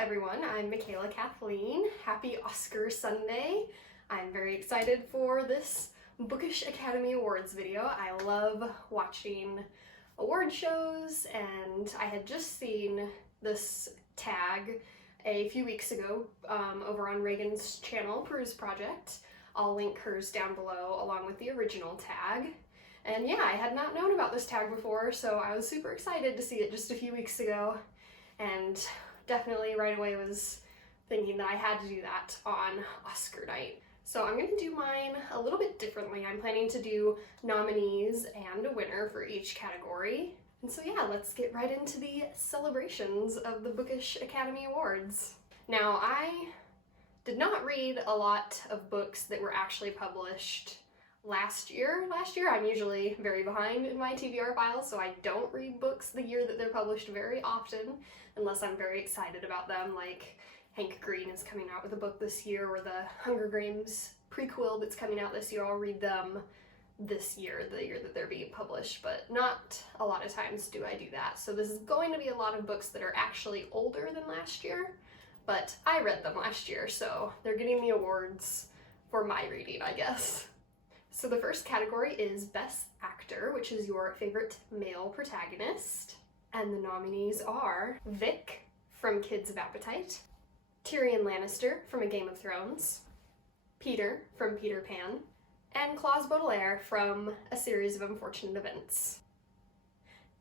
everyone, I'm Michaela Kathleen. Happy Oscar Sunday. I'm very excited for this Bookish Academy Awards video. I love watching award shows, and I had just seen this tag a few weeks ago over on Reagan's channel, Peruse Project. I'll link hers down below along with the original tag. And yeah, I had not known about this tag before, so I was super excited to see it just a few weeks ago, and definitely right away was thinking that I had to do that on Oscar night. So I'm going to do mine a little bit differently. I'm planning to do nominees and a winner for each category. And so yeah, let's get right into the celebrations of the Bookish Academy Awards. Now, I did not read a lot of books that were actually published last year. I'm usually very behind in my TBR files, so I don't read books the year that they're published very often, unless I'm very excited about them, like Hank Green is coming out with a book this year, or the Hunger Games prequel that's coming out this year. I'll read them this year, the year that they're being published, but not a lot of times do I do that. So this is going to be a lot of books that are actually older than last year, but I read them last year, so they're getting the awards for my reading, I guess. So the first category is Best Actor, which is your favorite male protagonist. And the nominees are Vic from Kids of Appetite, Tyrion Lannister from A Game of Thrones, Peter from Peter Pan, and Claude Baudelaire from A Series of Unfortunate Events.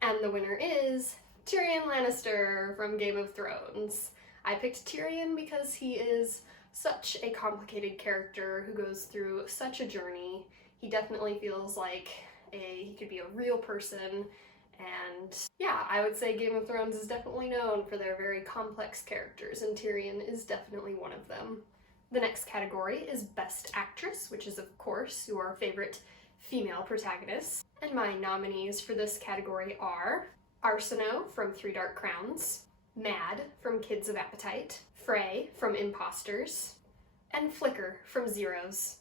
And the winner is Tyrion Lannister from Game of Thrones. I picked Tyrion because he is such a complicated character who goes through such a journey. He definitely feels like he could be a real person, and yeah, I would say Game of Thrones is definitely known for their very complex characters, and Tyrion is definitely one of them. The next category is Best Actress, which is of course your favorite female protagonist. And my nominees for this category are Arsinoe from Three Dark Crowns, Mad from Kids of Appetite, Frey from Imposters, and Flicker from Zeros.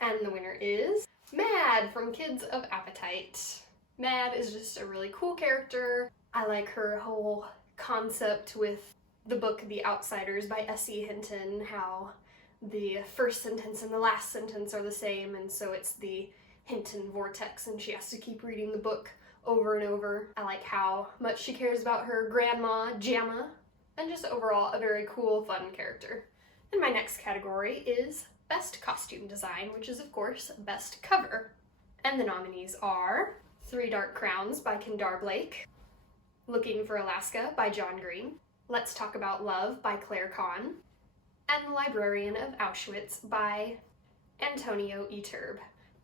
And the winner is Mad from Kids of Appetite. Mad is just a really cool character. I like her whole concept with the book The Outsiders by S.E. Hinton, how the first sentence and the last sentence are the same, and so it's the Hinton vortex, and she has to keep reading the book over and over. I like how much she cares about her grandma, Jamma, and just overall a very cool, fun character. And my next category is Best Costume Design, which is of course Best Cover. And the nominees are Three Dark Crowns by Kendar Blake, Looking for Alaska by John Green, Let's Talk About Love by Claire Kahn, and The Librarian of Auschwitz by Antonio Iturbe.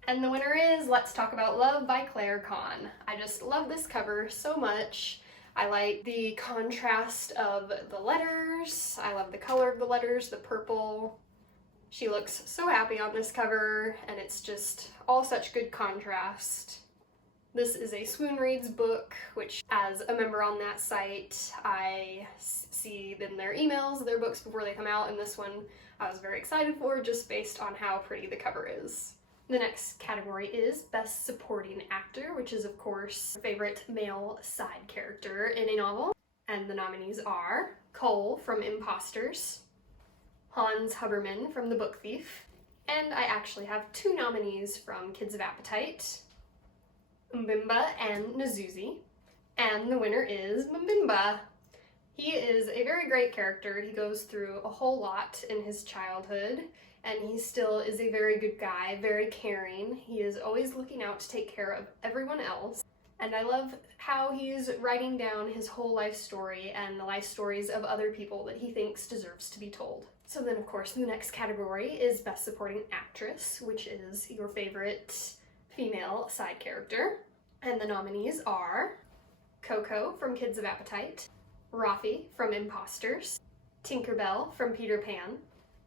And the winner is Let's Talk About Love by Claire Kahn. I just love this cover so much. I like the contrast of the letters. I love the color of the letters, the purple. She looks so happy on this cover, and it's just all such good contrast. This is a Swoon Reads book, which as a member on that site, I see in their emails, their books before they come out, and this one I was very excited for just based on how pretty the cover is. The next category is Best Supporting Actor, which is of course favorite male side character in a novel. And the nominees are Cole from Imposters, Hans Huberman from The Book Thief, and I actually have two nominees from Kids of Appetite, Mbimba and Nazuzi, and the winner is Mbimba. He is a very great character. He goes through a whole lot in his childhood, and he still is a very good guy, very caring. He is always looking out to take care of everyone else. And I love how he's writing down his whole life story and the life stories of other people that he thinks deserves to be told. So then of course the next category is Best Supporting Actress, which is your favorite female side character. And the nominees are Coco from Kids of Appetite, Rafi from Imposters, Tinkerbell from Peter Pan,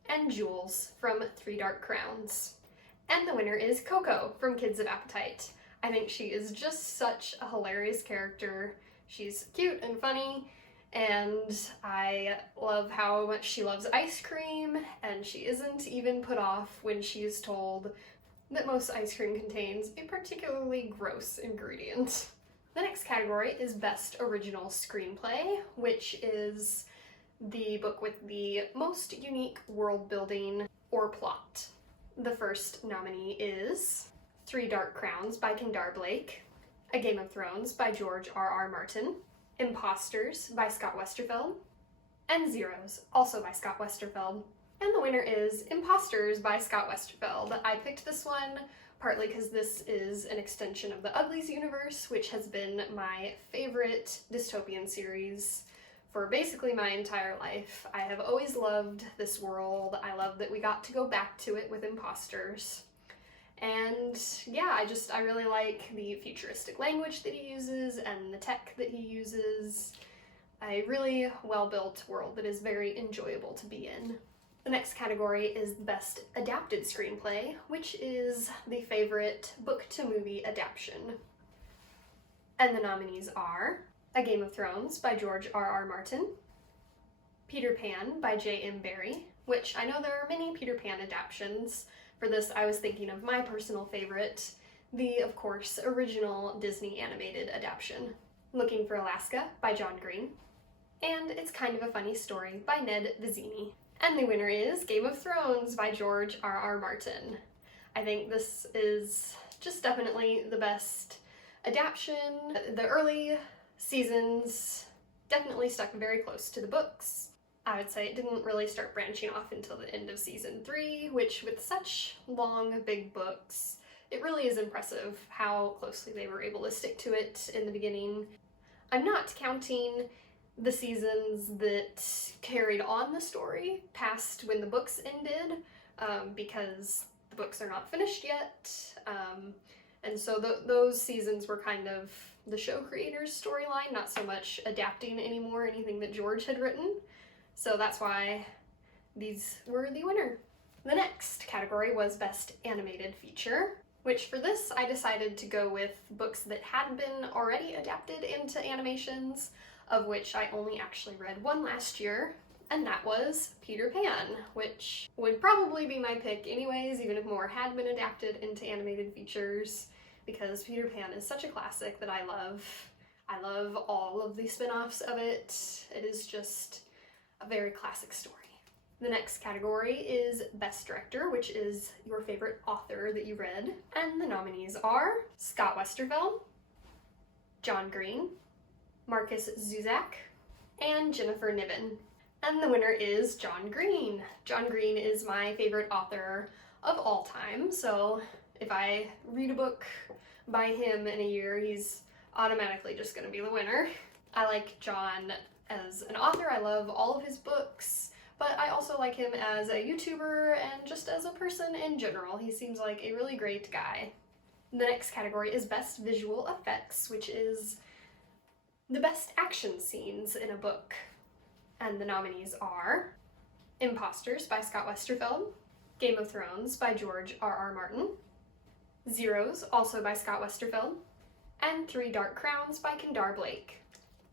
and Jules from Three Dark Crowns. And the winner is Coco from Kids of Appetite. I think she is just such a hilarious character. She's cute and funny, and I love how much she loves ice cream, and she isn't even put off when she is told that most ice cream contains a particularly gross ingredient. The next category is Best Original Screenplay, which is the book with the most unique world building or plot. The first nominee is Three Dark Crowns by Kendar Blake, A Game of Thrones by George R.R. Martin, Imposters by Scott Westerfeld, and Zeros, also by Scott Westerfeld. And the winner is Imposters by Scott Westerfeld. I picked this one partly because this is an extension of the Uglies universe, which has been my favorite dystopian series for basically my entire life. I have always loved this world. I love that we got to go back to it with Imposters. And yeah, I really like the futuristic language that he uses and the tech that he uses. A really well-built world that is very enjoyable to be in. The next category is Best Adapted Screenplay, which is the favorite book-to-movie adaptation. And the nominees are A Game of Thrones by George R.R. Martin, Peter Pan by J.M. Barrie, which I know there are many Peter Pan adaptations. For this, I was thinking of my personal favorite, the, of course, original Disney animated adaptation, Looking for Alaska by John Green, and It's Kind of a Funny Story by Ned Vizzini. And the winner is Game of Thrones by George R.R. Martin. I think this is just definitely the best adaptation. The early seasons definitely stuck very close to the books. I would say it didn't really start branching off until the end of season 3, which with such long, big books, it really is impressive how closely they were able to stick to it in the beginning. I'm not counting the seasons that carried on the story past when the books ended, because the books are not finished yet, and so those seasons were kind of the show creator's storyline, not so much adapting anymore anything that George had written. So that's why these were the winner. The next category was Best Animated Feature, which for this I decided to go with books that had been already adapted into animations, of which I only actually read one last year, and that was Peter Pan, which would probably be my pick anyways, even if more had been adapted into animated features, because Peter Pan is such a classic that I love. I love all of the spin-offs of it. It is just a very classic story. The next category is Best Director, which is your favorite author that you read, and the nominees are Scott Westerfeld, John Green, Marcus Zuzak, and Jennifer Niven. And the winner is John Green. John Green is my favorite author of all time, so if I read a book by him in a year, he's automatically just gonna be the winner. I like John as an author. I love all of his books, but I also like him as a YouTuber and just as a person in general. He seems like a really great guy. The next category is Best Visual Effects, which is the best action scenes in a book. And the nominees are Imposters by Scott Westerfeld, Game of Thrones by George R.R. Martin, Zeros, also by Scott Westerfeld, and Three Dark Crowns by Kendar Blake.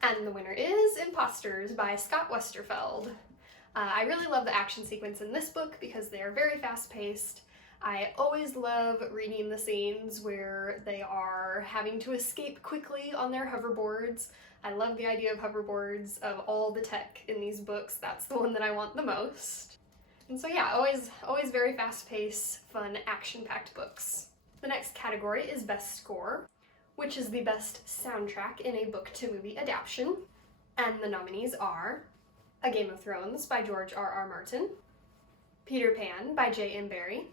And the winner is Imposters by Scott Westerfeld. I really love the action sequence in this book because they are very fast-paced. I always love reading the scenes where they are having to escape quickly on their hoverboards. I love the idea of hoverboards. Of all the tech in these books, that's the one that I want the most. And so yeah, always very fast-paced, fun, action-packed books. The next category is Best Score, which is the best soundtrack in a book-to-movie adaptation. And the nominees are A Game of Thrones by George R.R. Martin, Peter Pan by J.M. Barrie,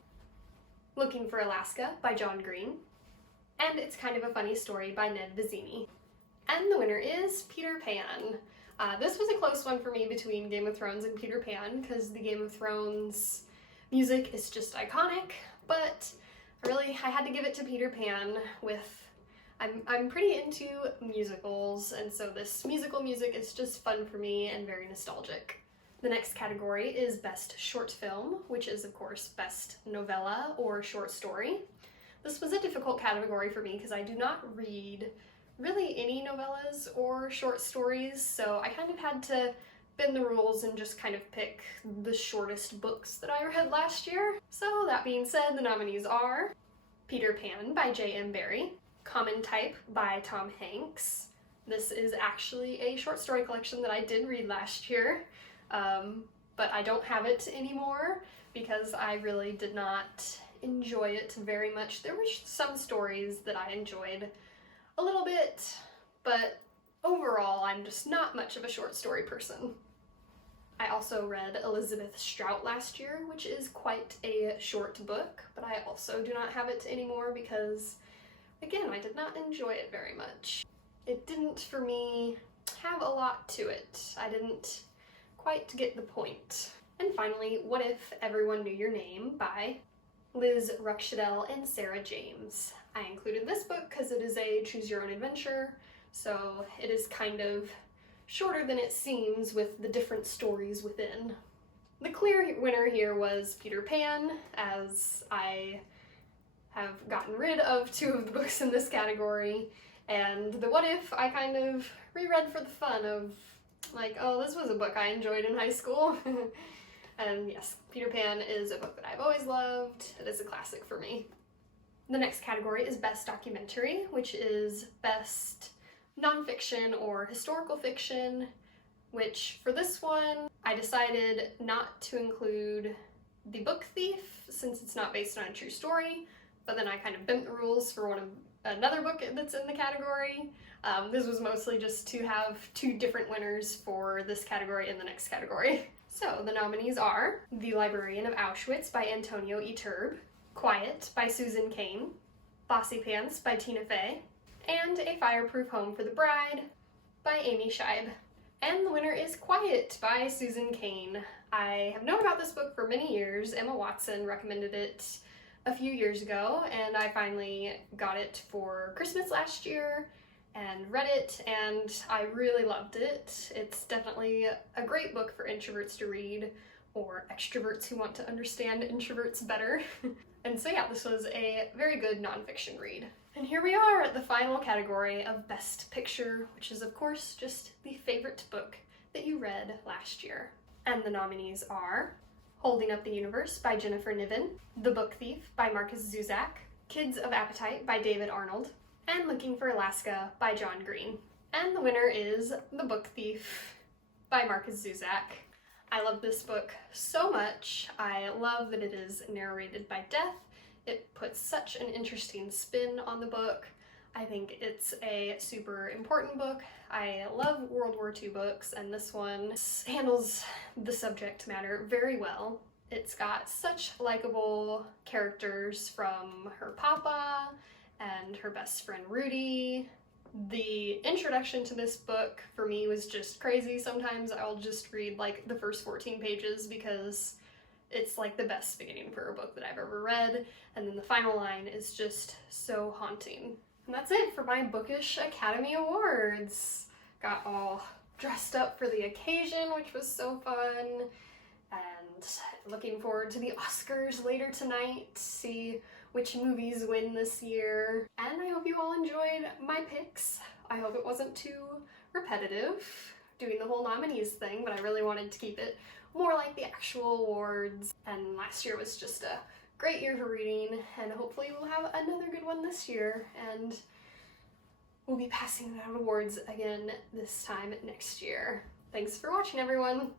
Looking for Alaska by John Green, and It's Kind of a Funny Story by Ned Vizzini. And the winner is Peter Pan. This was a close one for me between Game of Thrones and Peter Pan, because the Game of Thrones music is just iconic, but I had to give it to Peter Pan with I'm pretty into musicals, and so this musical music is just fun for me and very nostalgic. The next category is Best Short Film, which is of course Best Novella or Short Story. This was a difficult category for me because I do not read really any novellas or short stories, so I kind of had to bend the rules and just kind of pick the shortest books that I read last year. So that being said, the nominees are Peter Pan by J.M. Barrie, Common Type by Tom Hanks. This is actually a short story collection that I did read last year. but I don't have it anymore because I really did not enjoy it very much. There were some stories that I enjoyed a little bit, but overall I'm just not much of a short story person. I also read Elizabeth Strout last year, which is quite a short book, but I also do not have it anymore because, again, I did not enjoy it very much. It didn't, for me, have a lot to it. I didn't quite get the point. And finally, What If Everyone Knew Your Name by Liz Ruckshadell and Sarah James. I included this book because it is a choose your own adventure, so it is kind of shorter than it seems with the different stories within. The clear winner here was Peter Pan, as I have gotten rid of 2 of the books in this category, and the What If I kind of reread for the fun of, like, oh, this was a book I enjoyed in high school. And yes, Peter Pan is a book that I've always loved. It is a classic for me. The next category is Best Documentary, which is Best Nonfiction or Historical Fiction, which for this one, I decided not to include The Book Thief since it's not based on a true story, but then I kind of bent the rules for another book that's in the category. This was mostly just to have 2 different winners for this category and the next category. So the nominees are The Librarian of Auschwitz by Antonio E. Turb, Quiet by Susan Cain, Bossy Pants by Tina Fey, and A Fireproof Home for the Bride by Amy Scheib. And the winner is Quiet by Susan Cain. I have known about this book for many years. Emma Watson recommended it a few years ago, and I finally got it for Christmas last year and read it, and I really loved it. It's definitely a great book for introverts to read, or extroverts who want to understand introverts better. And so yeah, this was a very good nonfiction read. And here we are at the final category of Best Picture, which is of course just the favorite book that you read last year. And the nominees are Holding Up the Universe by Jennifer Niven, The Book Thief by Marcus Zuzak, Kids of Appetite by David Arnold, and Looking for Alaska by John Green. And the winner is The Book Thief by Marcus Zuzak. I love this book so much. I love that it is narrated by death. It puts such an interesting spin on the book. I think it's a super important book. I love World War II books, and this one handles the subject matter very well. It's got such likable characters, from her papa and her best friend Rudy. The introduction to this book for me was just crazy. Sometimes I'll just read like the first 14 pages because it's like the best beginning for a book that I've ever read, and then the final line is just so haunting. And that's it for my Bookish Academy Awards. Got all dressed up for the occasion, which was so fun, and looking forward to the Oscars later tonight to see which movies win this year. And I hope you all enjoyed my picks. I hope it wasn't too repetitive doing the whole nominees thing, but I really wanted to keep it more like the actual awards. And last year was just a great year for reading, and hopefully we'll have another good one this year, and we'll be passing out awards again this time next year. Thanks for watching, everyone!